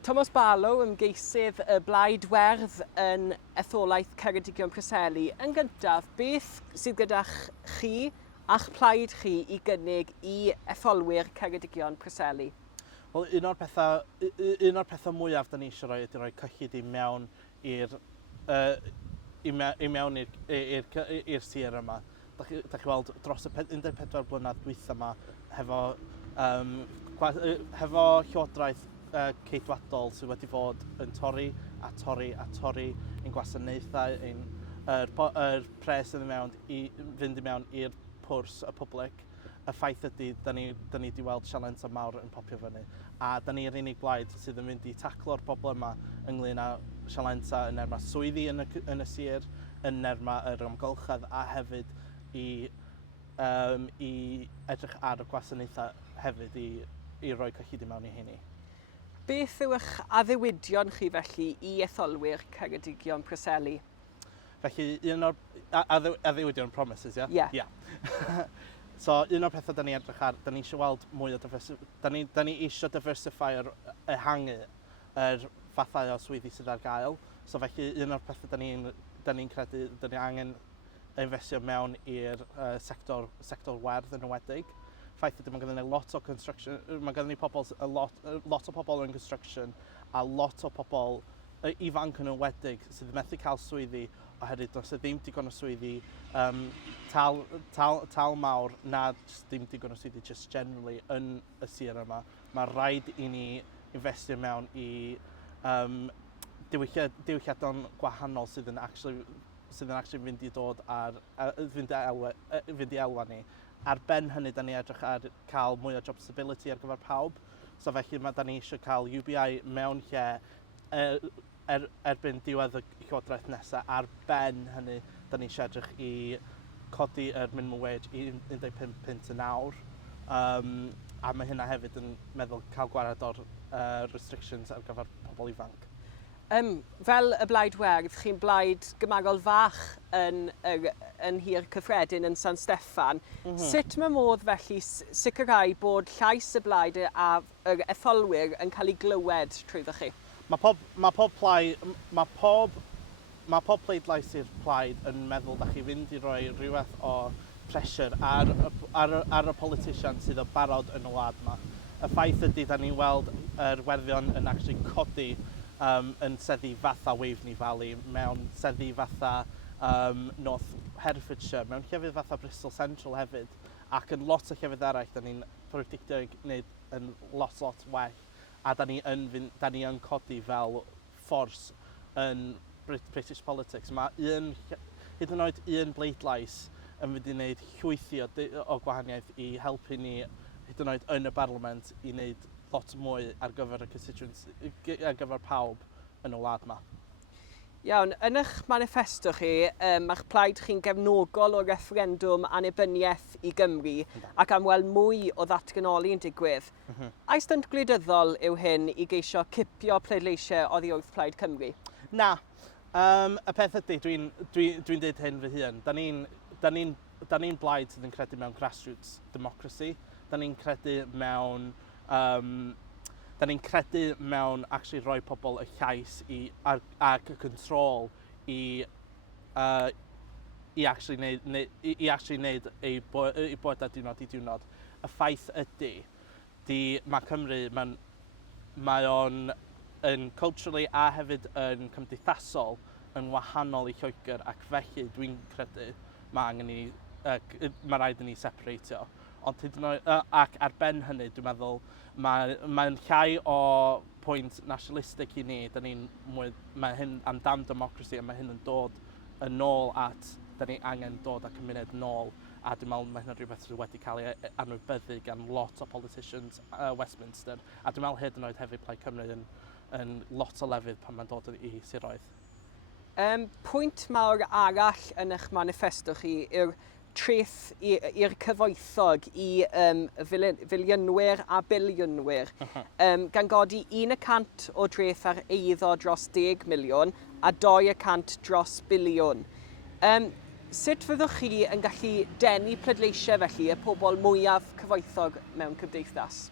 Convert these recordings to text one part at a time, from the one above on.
Tomos Barlow, ymgeisydd y Blaid Werdd yn etholaeth Ceredigion Preseli. Yn gyntaf, beth sydd gyda'ch chi a'ch plaid chi i gynnig i etholwyr Ceredigion Preseli? Wel, un o'r pethau mwyaf da ni eisiau rhoi ydy rhoi cyllid i mewn i'r sir yma. Da chi weld dros y 14 blynedd dwytha yma hefo llywodraeth ceidwadol sydd wedi fod yn torri a torri a torri ein gwasanaethau, yr pres yn fynd i mewn i'r pwrs y public. Y ffaith ydy, da ni wedi weld sialenta mawr yn popio fyny. A da ni'r unig blaid sydd yn mynd i taclo'r problemau ynglyn â sialenta yn erma swyddi yn y sir, yn erma yr amgylchedd a hefyd i edrych ar y gwasanaethau hefyd i roi cyllid i mewn i hynny. Beth yw eich addewidion chi felly i etholwyr Ceredigion Preseli? Felly, un o'r addewidion promises, ia? Ie. Yeah. So, un o'r pethau da ni edrych ar, da ni eisiau weld mwy o da ni eisiau diversifio'r ehangu yr fathau o swyddi sydd ar gael. So, felly, un o'r pethau da ni'n credu, da ni angen investio mewn i'r sector werdd yn ywedig. Ffaith ydy, mae gennym ni lot o construction, mae gennym ni lot o pobl yn construction a lot o pobl ifanc yn ywedig sydd methu cael swyddi oherwydd does ddim digon o swyddi tal mawr na ddim digon o swyddi just generally yn y sir yma. Mae rhaid i ni investio mewn i diwylliadon gwahanol sydd yn actually fynd i dod fynd i elwa ni. Ar ben hynny, da ni edrych ar cael mwy o job stability ar gyfer pawb. So felly, da ni eisiau cael UBI mewn lle erbyn diwedd y llywodraeth nesaf. Ar ben hynny, da ni eisiau edrych i codi yr minimum wage i 15 punt yn awr. A mae hynna hefyd yn meddwl cael gwared o'r restrictions ar gyfer pobl ifanc. Fel y Blaid Werdd, chi'n blaid gymarol fach yn hir cyffredin yn San Steffan. Sut mae modd felly sicrhau bod llais y blaid a'r etholwyr yn cael ei glywed trwyddo chi? Mae pob pleidlais i'r plaid yn meddwl da chi fynd i roi rhywbeth o pressure ar y politician sydd o barod yn y wlad yma. Y ffaith ydy, da ni'n weld yr werddion yn actually codi yn seddi fatha Waveney Valley, mewn seddi fatha North Herefordshire, mewn llefydd fatha Bristol Central hefyd, ac yn lot o llefydd eraill, da ni'n predictio gwneud yn lot well, a da ni yn codi fel ffors yn British politics. Mae hyd yn oed un bleidlais yn mynd i wneud llwythi o gwahaniaeth i helpu ni hyd yn oed yn y Parliament i wneud lot mwy ar gyfer ar gyfer pawb yn y wlad yma. Iawn, yn eich manifesto chi, mae'ch plaid chi'n gefnogol o referendwm annibyniaeth i Gymru ac am weld mwy o ddatganoli yn digwydd. A stynt gwleidyddol yw hyn i geisio cipio pleidleisiau oddi wrth Plaid Cymru? Na. Y peth ydy, dwi'n dweud hyn fy hun. Da ni'n blaid sydd yn credu mewn grassroots democracy. Da ni'n credu mewn actually rhoi pobl y llais ac y control i actually wneud eu bywydau diwrnod i diwrnod. Y ffaith ydy, mae Cymru, mae o'n yn culturally a hefyd yn cymdeithasol yn wahanol i Lloegr ac felly dwi'n credu mae rhaid i ni separatio. Ond ac ar ben hynny, dwi'n meddwl, mae'n llai o pwynt nationalistic i ni. Mae hyn amdan democracy a mae hyn yn dod yn ôl at, da ni angen dod â cymuned nôl. A dwi'n meddwl mae hyn yn rhywbeth sydd wedi cael ei anwybyddu gan lot o politicians Westminster. A dwi'n meddwl hyd yn oed hefyd Plaid Cymru yn lot o lefydd pan mae'n dod i siroedd. Pwynt mawr arall yn eich manifesto chi yw'r treth i'r cyfoethog i filiynwyr a biliynwyr, gan godi 1% o dreth ar eiddo dros 10 miliwn a 2% dros biliwn. Sut fyddwch chi yn gallu denu pleidleisiau felly y pobl mwyaf cyfoethog mewn cymdeithas?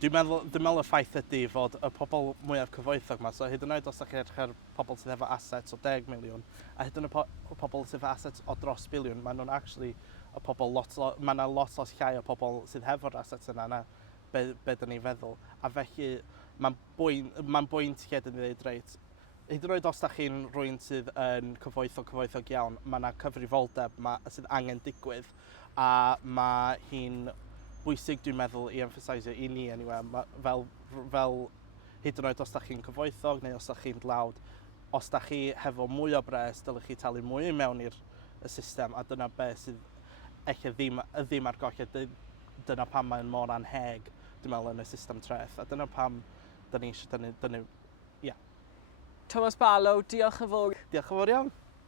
Dwi'n meddwl y ffaith ydy fod y pobl mwyaf cyfoethog yma, so hyd yn oed os ydych chi'n edrych ar pobl sydd efo assets o 10 miliwn, a hyd yn oed y pobl sydd efo assets o dros biliwn, maen nhw'n actually y pobl mae yna lot o llai o pobl sydd hefo'r assets yna na be dyn ni'n feddwl. A felly mae'n bwynt lle dyn ni'n dweud reit, hyd yn oed os ydych chi'n rhywun sydd yn cyfoethog iawn, mae yna cyfrifoldeb sydd angen digwydd, a mae hi'n bwysig dwi'n meddwl i emphasisio i ni anyway, fel hyd yn oed os ydych chi'n cyfoethog neu os ydych chi'n dlawd, os ydych chi hefo mwy o bres, dylech chi talu mwy mewn i'r system, a dyna beth sydd eich ddim ar goll, dyna pam mae'n mor anheg, dwi'n meddwl, yn y system treth, a dyna pam dyn ni eisiau, Tomos Barlow, diolch yn fawr. Diolch yn fawr iawn.